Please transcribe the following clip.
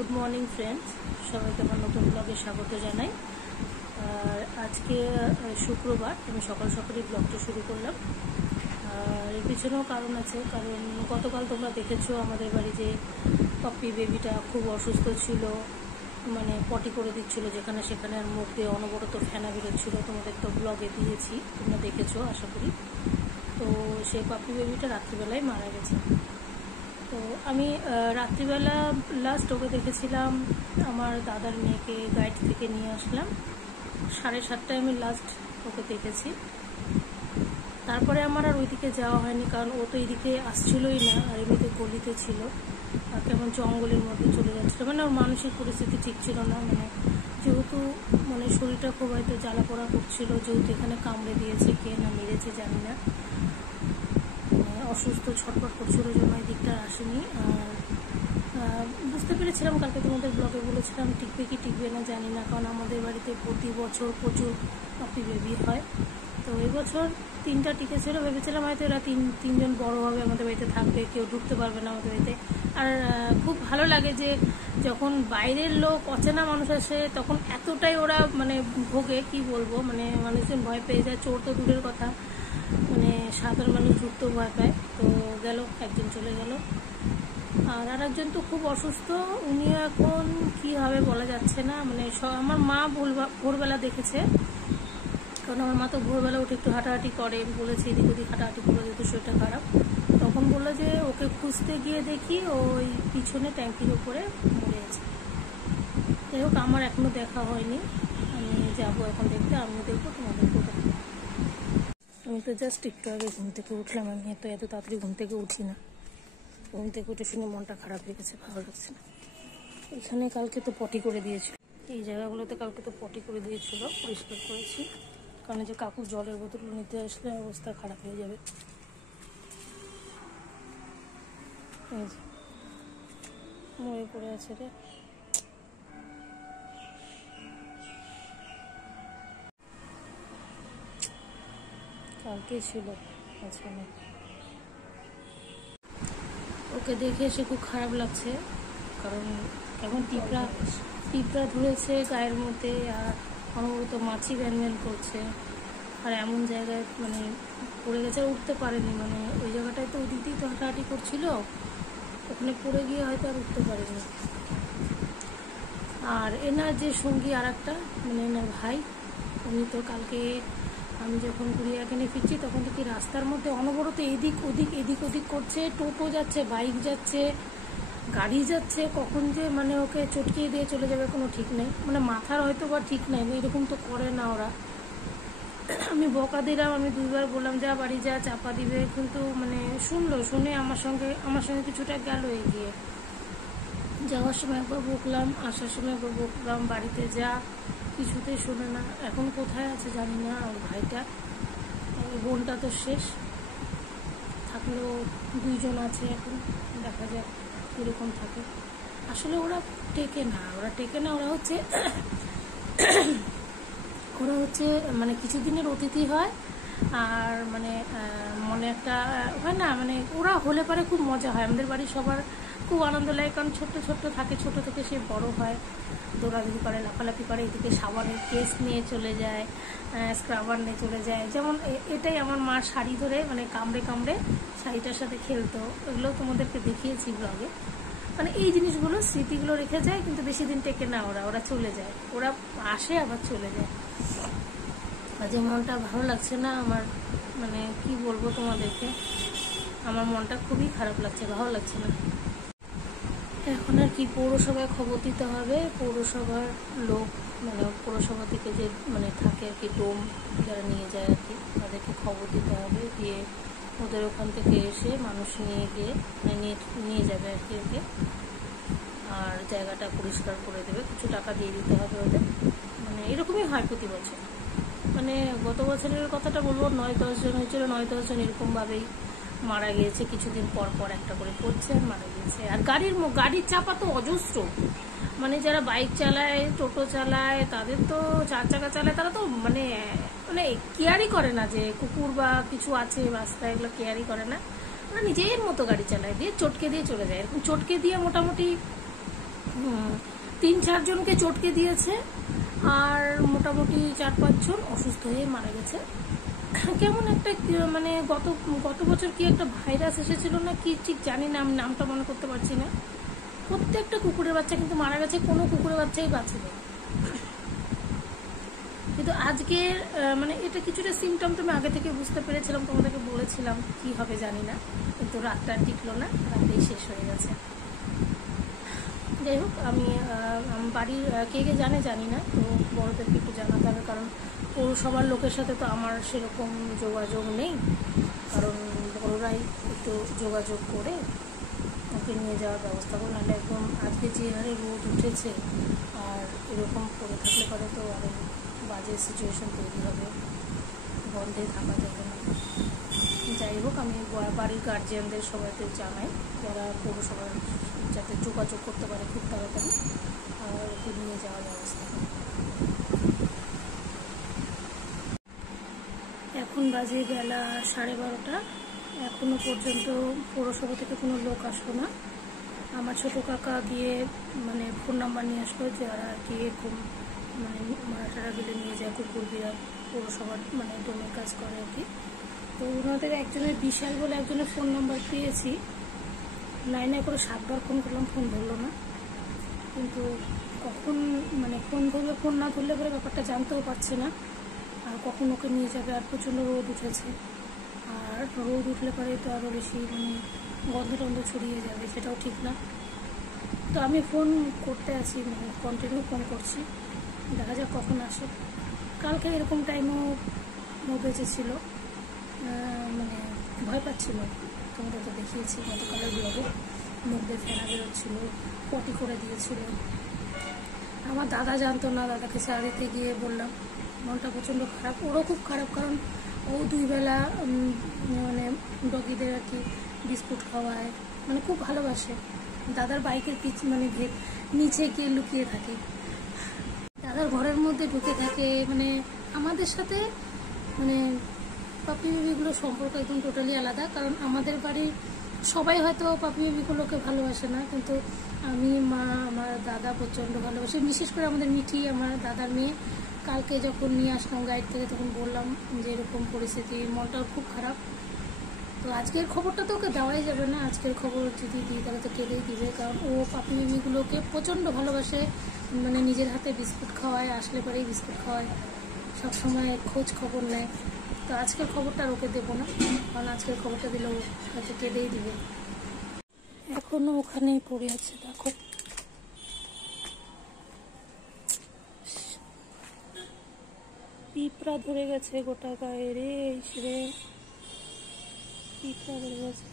Good morning friends, সবাইকে আমার নতুন ব্লগে স্বাগত জানাই। আর আজকে শুক্রবার, আমি সকাল সকালই ব্লগটা শুরু করলাম। আর এর পিছনেও কারণ আছে, কারণ গতকাল তোমরা দেখেছো আমাদের বাড়ি যে পাপ্পি বেবিটা খুব অসুস্থ ছিল, মানে পটি করে দিচ্ছিলো যেখানে সেখানে, আর মুখ দিয়ে অনবরত ফেনা বেরোচ্ছিলো। তোমাদের তো ব্লগে দিয়েছি, তোমরা দেখেছো আশা করি। তো সেই পাপ্পি বেবিটা রাত্রিবেলায় মারা গেছে। তো আমি রাত্রিবেলা লাস্ট ওকে দেখেছিলাম, আমার দাদার মেয়েকে গাইড থেকে নিয়ে আসলাম। 7:30টায় আমি লাস্ট ওকে দেখেছি। তারপরে আমার আর ওইদিকে যাওয়া হয়নি, কারণ ও তো এইদিকে আসছিলই না, আর এমনিতে গলিতে ছিল, আর কেমন জঙ্গলের মধ্যে চলে যাচ্ছিলো। মানে ওর মানসিক পরিস্থিতি ঠিক ছিল না, মানে যেহেতু মানে শরীরটা খুব হয়তো জ্বালা পোড়া করছিল, যেহেতু এখানে কামড়ে দিয়েছে, কে না মেরেছে জানি না, অসুস্থ ছটফট করছিল, জন্য এই দিকটা আসেনি। আর বুঝতে পেরেছিলাম, কালকে তোমাদের ব্লগে বলেছিলাম টিকবে কি টিকবে না জানি না, কারণ আমাদের বাড়িতে প্রতি বছর প্রচুর পাপ্পি বেবি হয়। তো এই বছর 3টা টিকেছিল, ভেবেছিলাম হয়তো এরা তিনজন বড় হবে, আমাদের বাড়িতে থাকবে, কেউ ঢুকতে পারবে না আমাদের বাড়িতে। আর খুব ভালো লাগে যে যখন বাইরের লোক, অচেনা মানুষ আসে, তখন এতটাই ওরা মানে ভোগে, কি বলবো, মানে মানুষজন ভয় পেয়ে যায়। চোর তো দূরের কথা, মানে সাধারণ মানুষ ঢুকতেও ভয় পায়। তো গেল, একজন চলে গেল। আর একজন তো খুব অসুস্থ, উনি এখন কি হবে বলা যাচ্ছে না। মানে আমার মা ভোরবেলা দেখেছে, কারণ আমার মা তো ভোরবেলা উঠে একটু হাঁটাহাঁটি করে, বলেছে এদিক ওদিক হাঁটাহাঁটি করে, যেহেতু শরীরটা খারাপ। তখন বললো যে ওকে খুঁজতে গিয়ে দেখি ওই পিছনে ট্যাঙ্কির উপরে মরে গেছে। যাই হোক, আমার এখনো দেখা হয়নি, আমি যাবো এখন দেখতে, আমিও দেখবো, তোমাদেরকেও দেখবো। আমি তো জাস্ট একটু আগে ঘুম থেকে উঠলাম, আমি তো এত তাড়াতাড়ি ঘুম থেকে উঠি না। ঘুম থেকে উঠে শুনে মনটা খারাপ হয়ে গেছে, ভালো লাগছে না। এখানে কালকে তো পটি করে দিয়েছিল, এই জায়গাগুলোতে কালকে তো পটি করে দিয়েছিল, পরিষ্কার করেছি, কারণ যে কাকু জলের বোতল নিতে আসলে অবস্থা খারাপ হয়ে যাবে। এই যে মরে পড়ে আছে রে। কালকে ছিল, আজকে নেই। ওকে দেখে এসে খুব খারাপ লাগছে, কারণ এখন টিপরা ধরেছে গায়ের মধ্যে, আর অনবরত মাছি ভ্যান করছে, আর এমন জায়গায় মানে পড়ে গেছে, উঠতে পারেনি। মানে ওই জায়গাটায় তো ওই দিক দিয়েই তো হাঁটাহাঁটি করছিল, ওখানে পড়ে গিয়ে হয়তো আর উঠতে পারেনি। আর এনার যে সঙ্গী আর একটা, মানে এনার ভাই, উনি তো কালকে আমি যখন গুড়িয়াকে নিয়ে ফিরছি, তখন থেকে রাস্তার মধ্যে অনবরত এদিক ওদিক করছে, টোটো যাচ্ছে, বাইক যাচ্ছে, গাড়ি যাচ্ছে, কখন যে মানে ওকে চটকিয়ে দিয়ে চলে যাবে কোনো ঠিক নেই। মানে মাথার হয়তো বা ঠিক নাই, এরকম তো করে না ওরা। আমি বকা দিলাম, আমি 2বার বললাম যা বাড়ি যা, চাপা দিবে, কিন্তু মানে শুনে আমার সঙ্গে কিছুটা গেল এগিয়ে। যাওয়ার সময় একবার বকলাম, আসার সময় একবার বকলাম, বাড়িতে যা, কিছুতেই শোনে না। এখন কোথায় আছে জানি না ওর ভাইটা, বোনটা তো শেষ, থাকলেও 2জন আছে এখন, দেখা যাক কীরকম থাকে। আসলে ওরা টেকে না, ওরা হচ্ছে মানে কিছুদিনের অতিথি হয়, আর মানে মনে একটা হয় না, মানে ওরা হলে পারে খুব মজা হয়, আমাদের বাড়ির সবার খুব আনন্দ লাগে, কারণ ছোট্ট থাকে, ছোট থেকে সে বড় হয়, দৌড়াদৌড়ি করে, লাফালাফি করে, এদিকে সাবানের কেস নিয়ে চলে যায়, স্ক্রাবার নিয়ে চলে যায়। যেমন এটাই আমার মার শাড়ি ধরে মানে কামড়ে শাড়িটার সাথে খেলতো, এগুলো তোমাদেরকে দেখিয়েছি ব্লগে। মানে এই জিনিসগুলো, স্মৃতিগুলো রেখে যায়, কিন্তু বেশি দিন টেকে না, ওরা চলে যায়, ওরা আসে আবার চলে যায়। যে মনটা ভালো লাগছে না আমার, মানে কি বলবো তোমাদেরকে, আমার মনটা খুবই খারাপ লাগছে, ভালো লাগছে না। এখন আর কি, পৌরসভায় খবর দিতে হবে, পৌরসভার লোক, মানে পৌরসভা থেকে যে মানে থাকে আর কি, ডোম যারা নিয়ে যায় আর কি, তাদেরকে খবর দিতে হবে, দিয়ে ওদের ওখান থেকে এসে মানুষ নিয়ে গিয়ে মানে নিয়ে যাবে আর কি ওকে, আর জায়গাটা পরিষ্কার করে দেবে, কিছু টাকা দিয়ে দিতে হবে ওদের। মানে এরকমই হয় প্রতি বছর। মানে গত বছরের কথাটা বলবো, 9-10 জন হয়েছিল, 9-10 জন এরকমভাবেই মারা গিয়েছে, কিছুদিন পর একটা করে পড়ছে আর মারা গিয়েছে। আর গাড়ির চাপা তো অজস্র, মানে যারা বাইক চালায়, টোটো চালায়, তাদের তো 4 চাকা চালায়, তারা তো মানে কেয়ারই করে না যে কুকুর বা কিছু আছে রাস্তায়, এগুলো কেয়ারই করে না, ওরা নিজের মতো গাড়ি চালায়, দিয়ে চটকে দিয়ে চলে যায়। এরকম চটকে দিয়ে মোটামুটি 3-4 জনকে চটকে দিয়েছে, আর মোটামুটি 4-5 জন অসুস্থ হয়ে মারা গেছে। কেমন একটা মানে গত বছর কি একটা ভাইরাস এসেছিল না কি, ঠিক জানি না, আমি নামটা মনে করতে পারছি না। প্রত্যেকটা কুকুরের বাচ্চা কিন্তু মারা গেছে, কোনো কুকুরের বাচ্চাই বাঁচেনি। কিন্তু আজকে মানে এটা কিছুটা সিমটম তো আমি আগে থেকে বুঝতে পেরেছিলাম, তোমাদেরকে বলেছিলাম কি হবে জানি না, কিন্তু রাতটা টিকলো না, রাতেই শেষ হয়ে গেছে। যাই হোক, আমি বাড়ির কে কে জানি না, তো বড়দেরকে একটু জানাতে হবে, কারণ পৌরসভার লোকের সাথে তো আমার সেরকম যোগাযোগ নেই, কারণ বড়রাই একটু যোগাযোগ করে ওকে নিয়ে যাওয়ার ব্যবস্থা করুন। নাহলে একদম আজকে যে হারে রোদ উঠেছে, আর এরকম করে থাকলে পরে তো আরও বাজে সিচুয়েশন তৈরি হবে, বন্ধে থাকা যাবে না। যাই হোক, আমি বাড়ির গার্জিয়ানদের সবাইকে জানাই যারা পৌরসভার, যাতে যোগাযোগ করতে পারে খুব তাড়াতাড়ি আর ওকে নিয়ে যাওয়ার ব্যবস্থা করে। এখন বাজে বেলা 12:30, এখনও পর্যন্ত পৌরসভা থেকে কোনো লোক আসলো না। আমার ছোটো কাকা গিয়ে মানে ফোন নাম্বার নিয়ে আসলো, যারা আর কি এরকম মানে মারাঠারা গেলে নিয়ে যায় কুকুর বিড়াল, পৌরসভার মানে ডোমের কাজ করে আর কি। তো ওনাদের একজনের বিশাল বলে একজনের ফোন নাম্বার পেয়েছি, লাইনে করে 7বার ফোন করলাম, ফোন ধরলো না। কিন্তু কখন মানে ফোন ধরবে, ফোন না ধরলে পরে ব্যাপারটা জানতেও পারছে না, আর কখন ওকে নিয়ে যাবে। আর প্রচণ্ড রোদ উঠেছে, আর রোদ উঠলে পরে তো আরও বেশি মানে গন্ধ টন্ধ ছড়িয়ে যাবে, সেটাও ঠিক না। তো আমি ফোন করতে আছি, মানে কন্টিনিউ ফোন করছি, দেখা যাক কখন আসে। কালকে এরকম টাইমও বেঁচেছিল, মানে ভয় পাচ্ছিল, তোমাদের তো দেখিয়েছি গতকালের ব্লগে, মুখ দিয়ে ফেনা বেরোচ্ছিল, পটি করে দিয়েছিল। আমার দাদা জানতো না, দাদাকে সারা দিতে গিয়ে বললাম, মনটা প্রচণ্ড খারাপ, ওরও খুব খারাপ, কারণ ও 2 বেলা মানে ডগিদের আর কি বিস্কুট খাওয়ায়, মানে খুব ভালোবাসে। দাদার বাইকের মানে নিচে গিয়ে লুকিয়ে থাকে, দাদার ঘরের মধ্যে ঢুকে থাকে, মানে আমাদের সাথে মানে পাপি বেবিগুলোর সম্পর্ক একদম টোটালি আলাদা। কারণ আমাদের বাড়ির সবাই হয়তো পাপি বেবিগুলোকে ভালোবাসে না, কিন্তু আমি, মা, আমার দাদা প্রচণ্ড ভালোবাসে। বিশেষ করে আমাদের মিঠি, আমার দাদার মেয়ে, কালকে যখন নিয়ে আসলাম গাইড থেকে, তখন বললাম যে এরকম পরিস্থিতি, মনটাও খুব খারাপ। তো আজকের খবরটা তো ওকে দেওয়াই যাবে না, আজকের খবর যদি দিই তাহলে তো কেঁদেই দিবে, কারণ ও পাপি বেবিগুলোকে প্রচণ্ড ভালোবাসে, মানে নিজের হাতে বিস্কুট খাওয়ায়, আসলে পরেই বিস্কুট খাওয়ায়, সবসময় খোঁজ খবর নেয়। তো আজকের খবরটা আর ওকে দেবো না, কারণ আজকের খবরটা দিলেও হয়তো কেঁদেই দিবে। এখনো ওখানেই পড়ে আছে, দেখো। পিঁপড়া ধরে গেছে গোটা গায়ে রে, পিঁপড়া ধরে গেছে।